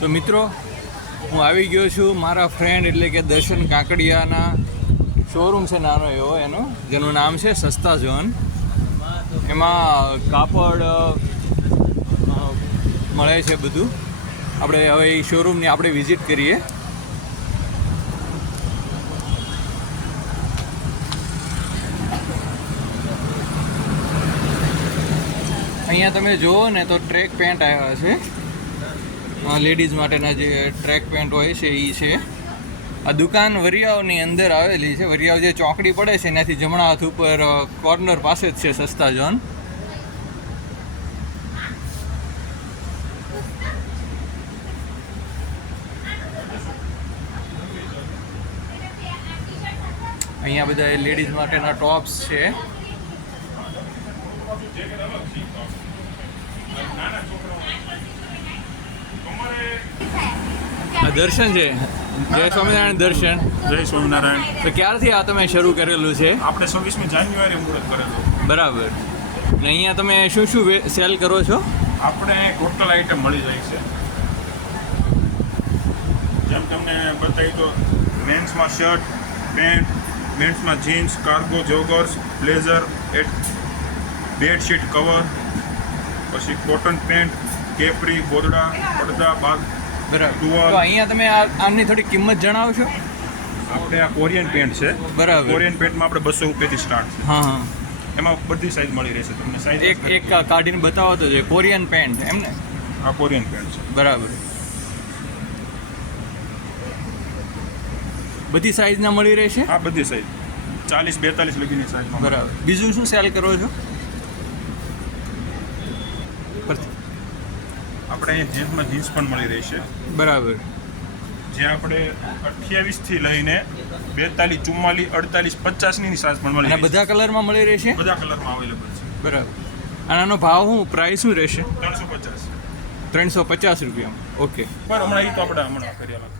તો મિત્રો હું આવી ગયો છું મારા ફ્રેન્ડ એટલે કે દર્શન કાકડિયાના શોરૂમ છે નાનો એવો એનો, જેનું નામ છે સસ્તા ઝોન. એમાં કાપડ મળે છે બધું. આપણે હવે એ શોરૂમની આપણે વિઝિટ કરીએ. અહીંયા તમે જુઓ ને તો ટ્રેક પેન્ટ આવ્યા છે. લેડીઝ માટેના જે ટ્રેક પેન્ટ હોય છે એ છે. આ દુકાન વરિયાવની અંદર આવેલી છે. વરિયાવ જે ચોકડી પડે છે એનાથી જમણા હાથ ઉપર કોર્નર પાસે જ છે સસ્તા ઝોન. અહીંયા બધા લેડીઝ માટેના ટોપ્સ છે. દર્શન છે. જય સ્વામિનારાયણ. દર્શન. જય સ્વામિનારાયણ. તો ક્યારથી આ તમે શરૂ કરેલું છે? આપણે 26મી જાન્યુઆરી મુહૂર્ત કરેલું. બરાબર. ને અહીંયા તમે શું શું સેલ કરો છો? આપણે ટોટલ આઈટમ મળી જાય છે. જેમ તમને બતાવી તો મેન્સમાં શર્ટ, પેન્ટ, મેન્સમાં jeans, cargo, joggers, blazer, bedsheet cover, પછી કોટન પેન્ટ, કેપરી, ગોદડા, પડદા, બાગ. બરાબર. તો અહીંયા તમે આમની થોડી કિંમત જણાવશો? આપણે આ કોરિયન પેન્ટ છે. બરાબર. કોરિયન પેન્ટમાં આપણે 200 રૂપિયાથી સ્ટાર્ટ છે. હા હા. એમાં બધી સાઈઝ મળી રહેશે તમને. સાઈઝ એક કાઢીને બતાવો તો છે. કોરિયન પેન્ટ એમ ને? આ કોરિયન પેન્ટ છે. બરાબર. બધી સાઈઝના મળી રહેશે? આ બધી સાઈઝ 40-42 લગીની સાઈઝમાં. બરાબર. બીજું શું સેલ કરો છો? આપણે અહીંયા જીન્સમાં જીન્સ પણ મળી રહી છે. બરાબર. જે આપણે 28 થી લઈને 42, 44, 48, 50ની સાઈઝ પણ મળી અને રહી છે. બધા કલરમાં મળી રહેશે? બધા કલરમાં અવેલેબલ છે. બરાબર. અને આનો ભાવ શું, પ્રાઇસ શું રહેશે? 350. 350 રૂપિયામાં. ઓકે. પણ હમણાં એ તો આપણે હમણાં કર્યા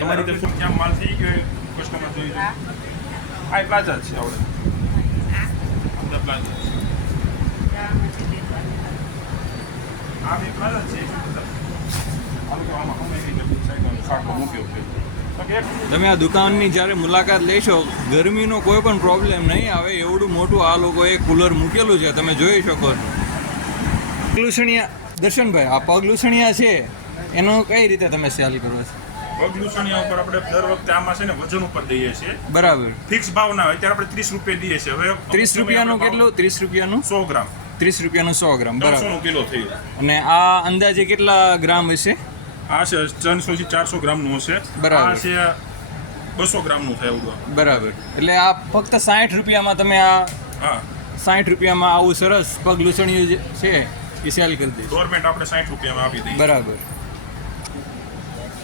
તમારી રીતે શું ક્યાં માલ થઈ ગયો કસ્ટમર જોઈ લો. આ પ્લાઝા છે આપણે. બધા પ્લાઝા છે. આ બી પ્લાઝા છે. તમે આ દુકાનની જ્યારે મુલાકાત લેશો, ગરમીનો કોઈ પણ પ્રોબ્લેમ નહીં આવે. એવડું મોટું આ લોકોએ કુલર મૂકેલું છે, તમે જોઈ શકો. પગલુસણિયા દર્શનભાઈ, આ પગલુસણિયા છે એનો કઈ રીતે તમે સેલ કરો છો? પગલુસણિયા ઉપર આપણે દર વખતે આમાં છે ને વજન ઉપર દઈએ છીએ. બરાબર. ફિક્સ ભાવ ના હોય. અત્યારે આપણે 30 રૂપિયા દઈએ છીએ. હવે 30 રૂપિયાનું કેટલું? 30 રૂપિયાનું 100 ગ્રામ. 30 રૂપિયાનું 100 ગ્રામ. બરાબર. 300 કિલો થયું. અને આ અંદાજે કેટલા ગ્રામ હશે? આ છે 300 થી 400 ગ્રામનું હશે. બરાબર. આ છે 200 ગ્રામનું થાય એવું. બરાબર. એટલે આ ફક્ત 60 રૂપિયામાં તમે આ હા 60 રૂપિયામાં આવું સરસ પગલુસણિયું જે છે એ સેલ કરી દઈશ. ગવર્મેન્ટ આપણે 60 રૂપિયામાં આપી દઈએ. બરાબર.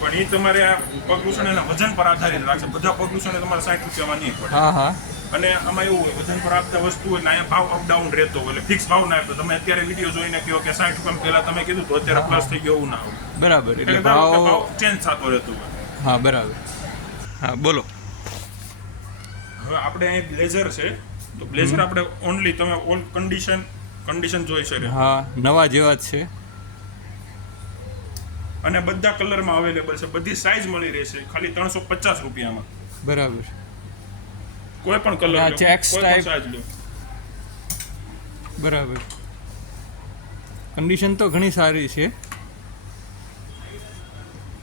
પણ એ તમારે આ પગલુસણના વજન પર આધારિત રાખશે. બધા પગલુસણ તમારે 60 રૂપિયામાં નહીં પડે. હા હા. અને આમાં એવું હોય વજન પર આપતા વસ્તુ હોય ને અહીંયા ભાવ અપડાઉન રહેતો હોય. એટલે ફિક્સ ભાવ ના આપે. તમે અત્યારે વિડીયો જોઈને કહો કે 60 રૂપિયા પહેલા તમે કીધું તો અત્યારે પ્લસ થઈ ગયો એવું ના હોય. બરાબર. એટલે ભાવ ભાવ ચેન્જ થતો રહેતો હોય. હા બરાબર. હા બોલો. હવે આપણે અહીં બ્લેઝર છે. તો બ્લેઝર આપણે ઓનલી તમે ઓલ કન્ડિશન જોઈ શકે. હા નવા જેવા જ છે. અને બધા કલરમાં અવેલેબલ છે. બધી સાઈઝ મળી રહેશે ખાલી 350 રૂપિયામાં. બરાબર. કોઈ પણ કલર લો, ચેક્સ કોઈ પણ ટાઈપ. સાઈઝ લો. બરાબર. કન્ડિશન તો ઘણી સારી છે.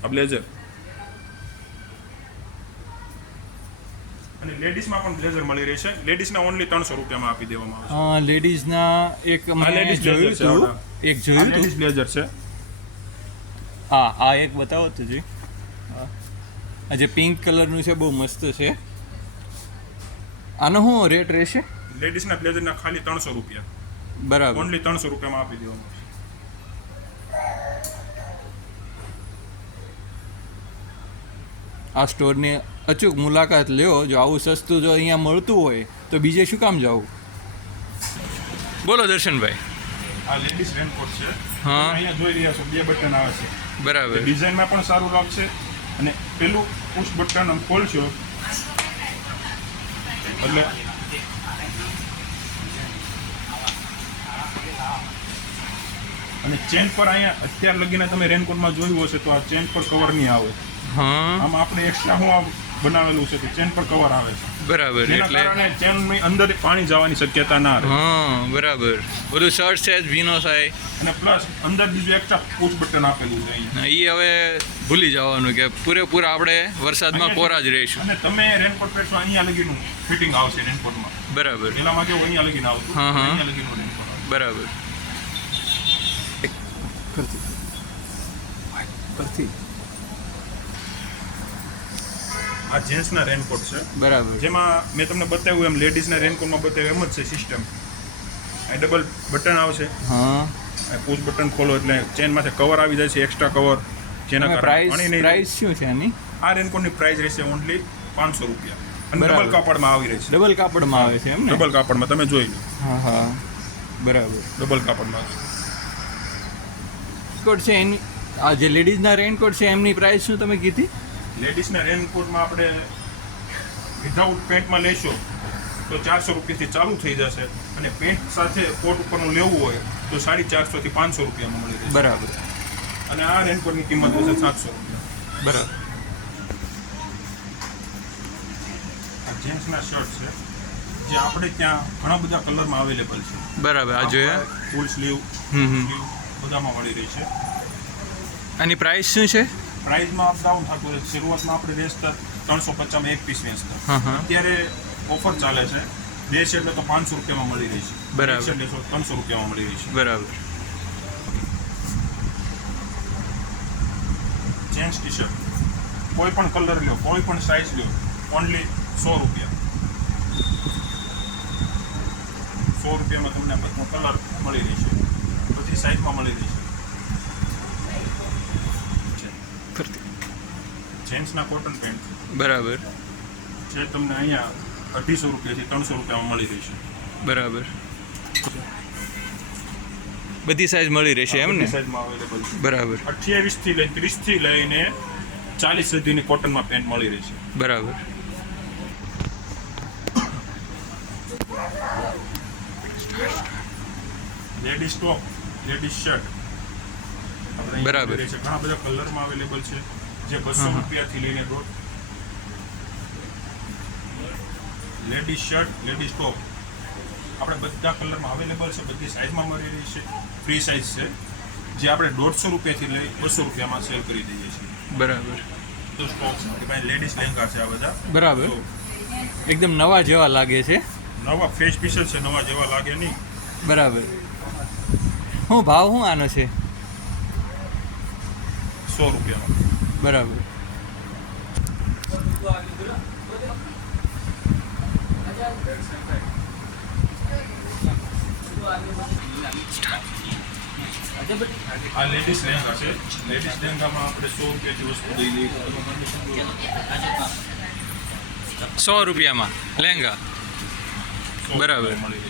આ બ્લેઝર અને લેડીઝમાં પણ બ્લેઝર મળી રહેશે. લેડીઝના ઓનલી 300 રૂપિયામાં આપી દેવામાં આવશે. હા લેડીઝના એક મેં લેડીઝ જોયું બ્લેઝર હતું. એક જોયું લેડીઝ હતું. બ્લેઝર છે. હા આ એક બતાવો તો જી. આ જે પિંક કલરનું છે બહુ મસ્ત છે. આનો શું રેટ રહેશે? લેડીઝના બ્લેઝરના ખાલી 300 રૂપિયા. બરાબર. ઓનલી 300 રૂપિયામાં આપી દેવામાં આવશે. આ સ્ટોરની અચૂક મુલાકાત લ્યો. જો આવું સસ્તું જો અહીંયા મળતું હોય તો બીજે શું કામ જવું? બોલો દર્શનભાઈ. આ લેડીઝ રેનકોટ છે. હા. અહીંયા જોઈ રહ્યા છો 2 બટન આવે છે. બરાબર. ડિઝાઇનમાં પણ સારું લાગશે. અને પેલું પુશ બટન આમ ખોલશો એટલે અને ચેન પર અહીંયા અત્યાર લગીને તમે રેનકોટમાં જોયું હશે તો આ ચેન પર કવર નહીં આવે. હા આમાં આપણે એક્સ્ટ્રા હું આ બનાવેલું છે કે ચેન પર કવર આવે છે, બરાબર. જેના એટલે કારણે ચેનની અંદર પાણી જવાની શક્યતા ના રહે. હા બરાબર. બધું શર્ટ છે ભીનો થાય. અને પ્લસ અંદર બીજું એક્સ્ટ્રા પુશ બટન આપેલું છે અહીંયા. એ હવે ભૂલી જવાનું કે પૂરેપૂરા આપણે વરસાદમાં કોરા જ રહીશું. અને તમે રેનકોટ પહેરશો અહીંયા લગીનું ફિટિંગ આવશે રેનકોટમાં. બરાબર પેલામાં કેવું અહીંયા લગીને આવતું, હા, હા. અહીંયા લગીનું રેનકોટ આવે. બરાબર. આ જેન્ટ્સના રેનકોટ છે, બરાબર. જેમાં મેં તમને બતાવ્યું એમ લેડીઝના રેનકોટમાં બતાવ્યું એમ જ છે સિસ્ટમ. આ ડબલ બટન આવશે, હા. પુશ બટન ખોલો એટલે ચેનમાંથી કવર આવી જાય છે, એક્સ્ટ્રા કવર, જેના કારણે પ્રાઇસ પાણી નહીં જાય. પ્રાઇસ શું છે આની? આ રેનકોટની પ્રાઇસ રહેશે ઓનલી 500 રૂપિયા અને બરાબર. ડબલ કાપડમાં આવી રહી છે. ડબલ કાપડમાં આવે છે એમ ને? ડબલ કાપડમાં તમે જોઈ લો, હા હા બરાબર. ડબલ કાપડમાં. રેનકોટ છે એની, આ જે લેડીઝના રેનકોટ છે એમની પ્રાઇસ શું તમે કીધી? લેડીઝના રેનકોટમાં આપણે વિધાઉટ પેન્ટમાં લેશો તો 400 રૂપિયાથી ચાલુ થઈ જશે, અને પેન્ટ સાથે કોટ ઉપરનું લેવું હોય તો 450 થી 500 રૂપિયામાં મળી રહેશે. બરાબર. અને આ રેનકોટની કિંમત હશે 700 રૂપિયા. બરાબર. આ જેન્ટ્સના શર્ટ છે જે આપણે ત્યાં ઘણા બધા કલરમાં અવેલેબલ છે. બરાબર. આ જોયા. ફૂલ સ્લીવ, હમ. બધામાં મળી રહી છે. આની પ્રાઇસ શું છે? પ્રાઇસમાં અપડાઉન થતું રહે. શરૂઆતમાં આપણે વેચતા 350 એક પીસ વેચતા. હા હા અત્યારે ઓફર ચાલે છે, 2 સેટ લે તો 500 રૂપિયામાં મળી રહી છે. બરાબર. 1 સેટ લેશો 300 રૂપિયામાં મળી રહી છે. બરાબર. જેન્ટ્સ ટી શર્ટ કોઈ પણ કલર લ્યો, કોઈ પણ સાઇઝ લ્યો, ઓનલી 100 રૂપિયા. 100 રૂપિયામાં તમને બધો કલર મળી રહી છે, બધી સાઇઝમાં મળી રહી છે. જેન્ટ્સના કોટન પેન્ટ બરાબર. જે તમને અહીંયા 250 રૂપિયાથી 300 રૂપિયામાં મળી રહી છે. બરાબર. બધી સાઈઝ મળી રહેશે એમ ને? સાઇઝમાં અવેલેબલ છે. બરાબર. 28 થી લઈને 30 થી લઈને 40 સુધીની કોટનમાં પેન્ટ મળી રહી છે. બરાબર. લેડીઝ ટોપ, લેડીઝ શર્ટ બરાબર. ઘણા બધા કલરમાં અવેલેબલ છે, જે 200 રૂપિયાથી લઈને લેડીઝ શર્ટ, લેડીઝ ટોપ આપણે બધા કલરમાં અવેલેબલ છે, બધી સાઇઝમાં મળી રહી છે. ફ્રી સાઇઝ છે, જે આપણે 150 રૂપિયાથી લઈ 200 રૂપિયામાં સેલ કરી દઈએ છીએ. બરાબર. તો સ્ટોક છે, લેડીઝ લહેંગા છે આ બધા. બરાબર. તો એકદમ નવા જેવા લાગે છે. નવા ફ્રેશ પીસ છે, નવા જેવા લાગે નહીં. બરાબર. શું ભાવ શું આનો છે? 100 રૂપિયામાં. બરાબર. આ લેડીઝ લહેંગા છે, લેડીઝ લહેંગામાં આપણે 100 રૂપિયાથી વસ્તુ દઈ લઈએ. 100 રૂપિયામાં લહેંગા. 100 બરાબર. મળી રહી છે.